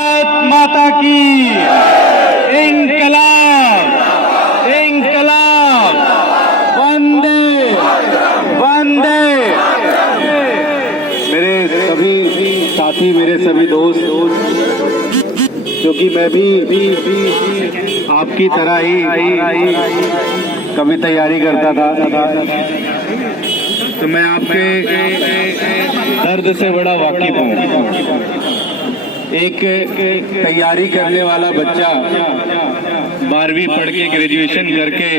भारत माता की इंकलाब, इंकलाब, वंदे वंदे। मेरे सभी साथी, मेरे सभी दोस्त, क्योंकि मैं भी आपकी तरह ही कभी तैयारी करता था, तो मैं आपके दर्द से बड़ा वाकिफ हूँ। एक तैयारी करने वाला बच्चा 12वीं पढ़ के ग्रेजुएशन करके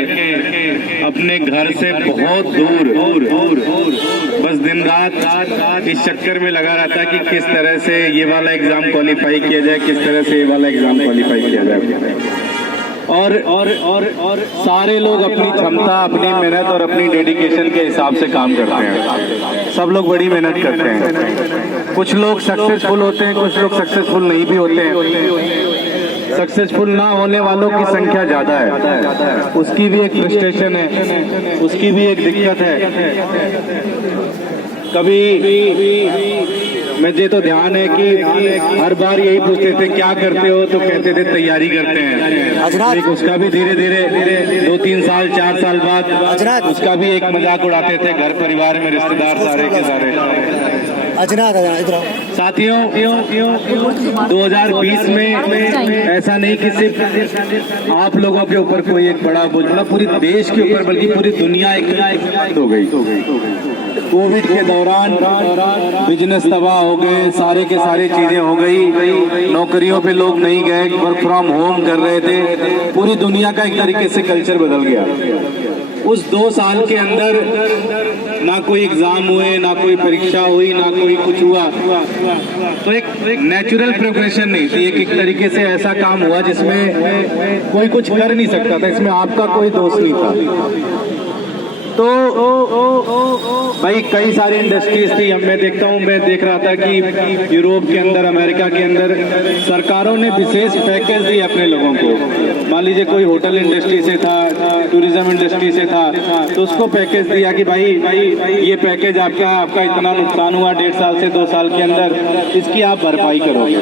अपने घर से बहुत दूर बस दिन रात इस चक्कर में लगा रहता कि किस तरह से ये वाला एग्जाम क्वालिफाई किया जाए, किस तरह से ये वाला एग्जाम क्वालिफाई किया जाए। और सारे लोग अपनी क्षमता, अपनी मेहनत और अपनी डेडिकेशन के हिसाब से काम करते हैं। सब लोग बड़ी मेहनत करते हैं। कुछ लोग सक्सेसफुल होते हैं, कुछ लोग सक्सेसफुल नहीं भी होते हैं। सक्सेसफुल ना होने वालों की संख्या ज्यादा है, उसकी भी एक फ्रस्ट्रेशन है, उसकी भी एक दिक्कत है। कभी मुझे तो ध्यान है कि हर बार यही पूछते थे क्या करते हो, तो कहते थे तैयारी करते हैं। एक उसका भी धीरे धीरे 2-3 साल 4 साल बाद उसका भी एक मजाक उड़ाते थे घर परिवार में, रिश्तेदार सारे के सारे। साथियों, 2020 में ऐसा नहीं कि सिर्फ आप लोगों के ऊपर कोई एक बड़ा बोझ पड़ा, पूरी देश के ऊपर बल्कि पूरी दुनिया एक हो गई। कोविड के दौरान बिजनेस तबाह हो गए, सारे के सारे चीजें हो गई, नौकरियों पे लोग नहीं गए, वर्क फ्रॉम होम कर रहे थे। पूरी दुनिया का एक तरीके से कल्चर बदल गया। उस 2 साल के अंदर ना कोई एग्जाम हुए, ना कोई परीक्षा हुई, ना कोई कुछ हुआ, तो एक नेचुरल प्रोग्रेशन नहीं थी। एक तरीके से ऐसा काम हुआ जिसमें कोई कुछ कर नहीं सकता था, इसमें आपका कोई दोष नहीं था। तो भाई कई सारी इंडस्ट्रीज थी, मैं देखता हूँ, मैं देख रहा था कि यूरोप के अंदर, अमेरिका के अंदर सरकारों ने विशेष पैकेज दिए अपने लोगों को। मान लीजिए कोई होटल इंडस्ट्री से था, टूरिज्म इंडस्ट्री से था, तो उसको पैकेज दिया कि भाई ये पैकेज आपका इतना नुकसान हुआ 1.5 साल से 2 साल के अंदर, इसकी आप भरपाई करोगे।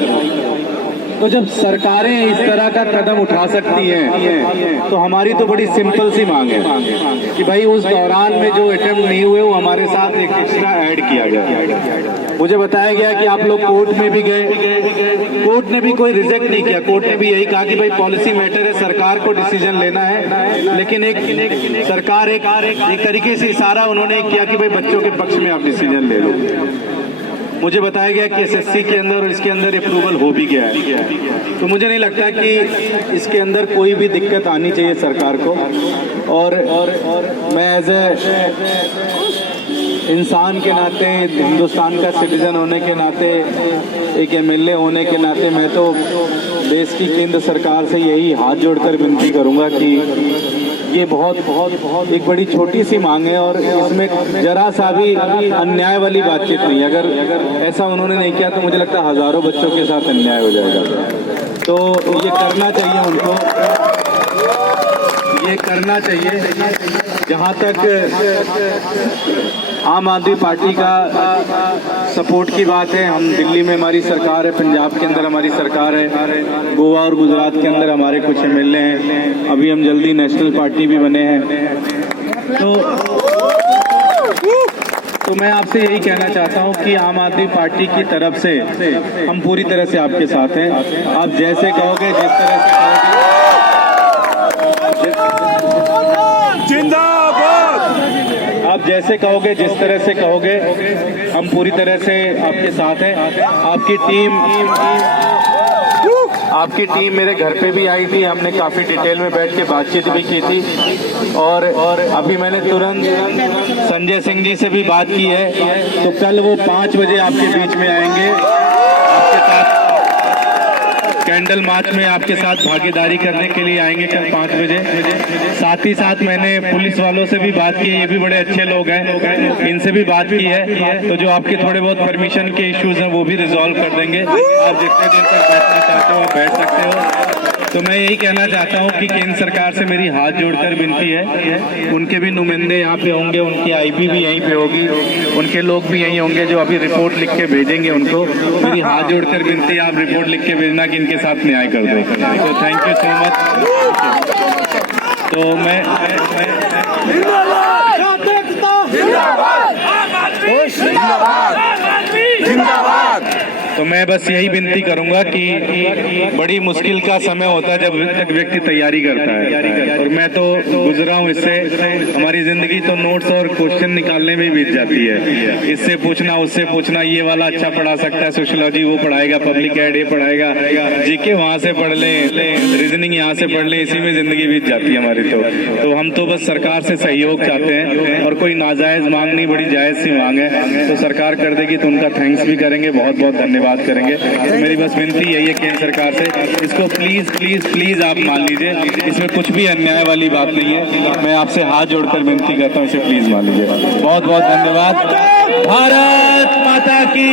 तो जब सरकारें इस तरह का कदम उठा सकती हैं, तो हमारी तो बड़ी सिंपल सी मांग है कि भाई उस दौरान में जो अटेम्प्ट नहीं हुए वो हमारे साथ एक एक्स्ट्रा ऐड किया गया। मुझे बताया गया कि आप लोग कोर्ट में भी गए, कोर्ट ने भी कोई रिजेक्ट नहीं किया। कोर्ट ने भी यही कहा कि भाई पॉलिसी मैटर है, सरकार को डिसीजन लेना है, लेकिन एक सरकार एक तरीके से इशारा उन्होंने किया कि भाई बच्चों के पक्ष में आप डिसीजन ले लो। मुझे बताया गया कि एसएससी के अंदर और इसके अंदर अप्रूवल हो भी गया है, तो मुझे नहीं लगता कि इसके अंदर कोई भी दिक्कत आनी चाहिए सरकार को। और मैं एज ए इंसान के नाते, हिंदुस्तान का सिटीजन होने के नाते, एक एमएलए होने के नाते, मैं तो देश की केंद्र सरकार से यही हाथ जोड़कर विनती करूंगा कि ये बहुत एक बड़ी छोटी सी मांग है और इसमें जरा सा भी अन्याय वाली बातचीत नहीं। अगर ऐसा उन्होंने नहीं किया तो मुझे लगता है हजारों बच्चों के साथ अन्याय हो जाएगा। तो ये करना चाहिए उनको, ये करना चाहिए। जहाँ तक आम आदमी पार्टी का सपोर्ट की बात है, हम दिल्ली में हमारी सरकार है, पंजाब के अंदर हमारी सरकार है, गोवा और गुजरात के अंदर हमारे कुछ एमएलए हैं, अभी हम जल्दी नेशनल पार्टी भी बने हैं। तो मैं आपसे यही कहना चाहता हूं कि आम आदमी पार्टी की तरफ से हम पूरी तरह से आपके साथ हैं। आप जैसे कहोगे, जिस तरह से कहोगे, आप जैसे कहोगे, जिस तरह से कहोगे, हम पूरी तरह से आपके साथ हैं। आपकी टीम मेरे घर पे भी आई थी, हमने काफी डिटेल में बैठ के बातचीत भी की थी और अभी मैंने तुरंत संजय सिंह जी से भी बात की है, तो कल वो 5 बजे आपके बीच में आएंगे, आपके साथ कैंडल मार्च में आपके साथ भागीदारी करने के लिए आएंगे कल 5 बजे। साथ ही साथ मैंने पुलिस वालों से भी बात की है, ये भी बड़े अच्छे लोग हैं, इनसे भी बात की है, तो जो आपके थोड़े बहुत परमिशन के इश्यूज हैं वो भी रिजॉल्व कर देंगे। आप जितने दिन तक बैठना चाहते हो आप बैठ सकते हो। तो मैं यही कहना चाहता हूँ कि केंद्र सरकार से मेरी हाथ जोड़कर विनती है, उनके भी नुमाइंदे यहाँ पे होंगे, उनकी आईपी भी यहीं पे होगी, उनके लोग भी यहीं होंगे जो अभी रिपोर्ट लिख के भेजेंगे उनको। मेरी हाथ जोड़कर विनती है, आप रिपोर्ट लिख के भेजना कि इनके साथ न्याय कर दो। तो थैंक यू सो मच। तो मैं तो मैं बस यही विनती करूंगा कि बड़ी मुश्किल का समय होता है जब तक व्यक्ति तैयारी करता है, और मैं तो गुजरा हूँ इससे। हमारी जिंदगी तो नोट्स और क्वेश्चन निकालने में बीत जाती है, इससे पूछना उससे पूछना, ये वाला अच्छा पढ़ा सकता है सोशियोलॉजी वो पढ़ाएगा, पब्लिक एड ये पढ़ाएगा, जीके वहां से पढ़ ले, रीजनिंग यहाँ से पढ़ ले, इसी में जिंदगी बीत जाती है हमारी। तो हम तो बस सरकार से सहयोग चाहते हैं, और कोई नाजायज मांग नहीं, बड़ी जायज सी मांग है, तो सरकार कर देगी तो उनका थैंक्स भी करेंगे, बहुत बहुत धन्यवाद करेंगे। तो मेरी बस विनती यही है केंद्र सरकार से, इसको प्लीज प्लीज प्लीज आप मान लीजिए, इसमें कुछ भी अन्याय वाली बात नहीं है। मैं आपसे हाथ जोड़कर विनती करता हूँ, इसे प्लीज मान लीजिए। बहुत बहुत धन्यवाद। भारत माता की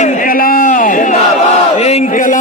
इंकलाब, इंकलाब।